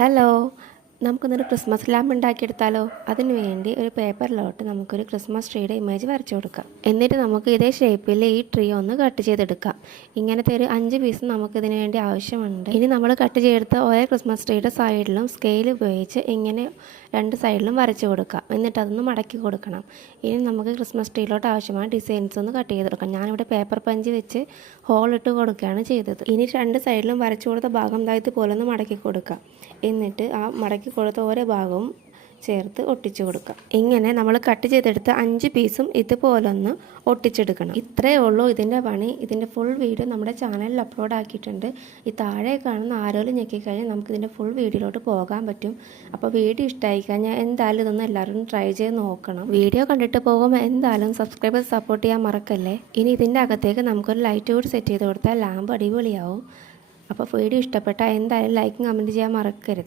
Hello, നമുക്കൊന്നൊരു Christmas lamp ഉണ്ടാക്കിയെടുത്താലോ? അതിന് വേണ്ടി ഒരു പേപ്പറിലോട്ട് നമുക്കൊരു ക്രിസ്മസ് ട്രീയുടെ ഇമേജ് വരച്ചു കൊടുക്കാം. എന്നിട്ട് നമുക്ക് ഇതേ ഷേപ്പിൽ ഈ ട്രീ ഒന്ന് കട്ട് ചെയ്തെടുക്കാം. ഇങ്ങനത്തെ ഒരു 5 പീസ് നമുക്കിതിന് വേണ്ടി ആവശ്യമുണ്ട്. ഇനി നമ്മൾ കട്ട് ചെയ്തെടുത്ത ഓരോ ക്രിസ്മസ് ട്രീയുടെ സൈഡിലും സ്കെയിൽ ഉപയോഗിച്ച് ഇങ്ങനെ 2 സൈഡിലും വരച്ചു കൊടുക്കാം. എന്നിട്ട് അതൊന്ന് മടക്കി കൊടുക്കണം. ഇനി നമുക്ക് ക്രിസ്മസ് ട്രീയിലോട്ട് ആവശ്യമായ ഡിസൈൻസ് ഒന്ന് കട്ട് ചെയ്തെടുക്കാം. ഞാനിവിടെ പേപ്പർ പഞ്ച് വെച്ച് ഹോളിട്ട് കൊടുക്കുകയാണ് ചെയ്തത്. ഇനി 2 സൈഡിലും വരച്ചു കൊടുത്ത ഭാഗം ഇതുപോലെ ഒന്ന് മടക്കി കൊടുക്കാം. എന്നിട്ട് ആ മടക്കി കൊടുത്ത ഓരോ ഭാഗവും ചേർത്ത് ഒട്ടിച്ചു കൊടുക്കാം. ഇങ്ങനെ നമ്മൾ കട്ട് ചെയ്തെടുത്ത 5 പീസും ഇതുപോലൊന്ന് ഒട്ടിച്ചെടുക്കണം. ഇത്രയേ ഉള്ളൂ ഇതിൻ്റെ പണി. ഇതിൻ്റെ ഫുൾ വീഡിയോ നമ്മുടെ ചാനലിൽ അപ്ലോഡ് ആക്കിയിട്ടുണ്ട്. ഈ താഴെ കാണുന്ന ആരോലും ഞെക്കിക്കഴിഞ്ഞാൽ നമുക്കിതിൻ്റെ ഫുൾ വീഡിയോയിലോട്ട് പോകാൻ പറ്റും. അപ്പോൾ വീഡിയോ ഇഷ്ടമായി കഴിഞ്ഞാൽ എന്തായാലും ഇതൊന്ന് എല്ലാവരും ട്രൈ ചെയ്ത് നോക്കണം. വീഡിയോ കണ്ടിട്ട് പോകുമ്പോൾ എന്തായാലും സബ്സ്ക്രൈബേഴ്സ് സപ്പോർട്ട് ചെയ്യാൻ മറക്കല്ലേ. ഇനി ഇതിൻ്റെ അകത്തേക്ക് നമുക്കൊരു ലൈറ്റ് കൂടി സെറ്റ് ചെയ്ത് കൊടുത്താൽ ലാമ്പ് അടിപൊളിയാവും. അപ്പോൾ വീഡിയോ ഇഷ്ടപ്പെട്ടാൽ എന്തായാലും ലൈക്കും കമൻറ്റ് ചെയ്യാൻ മറക്കരുത്.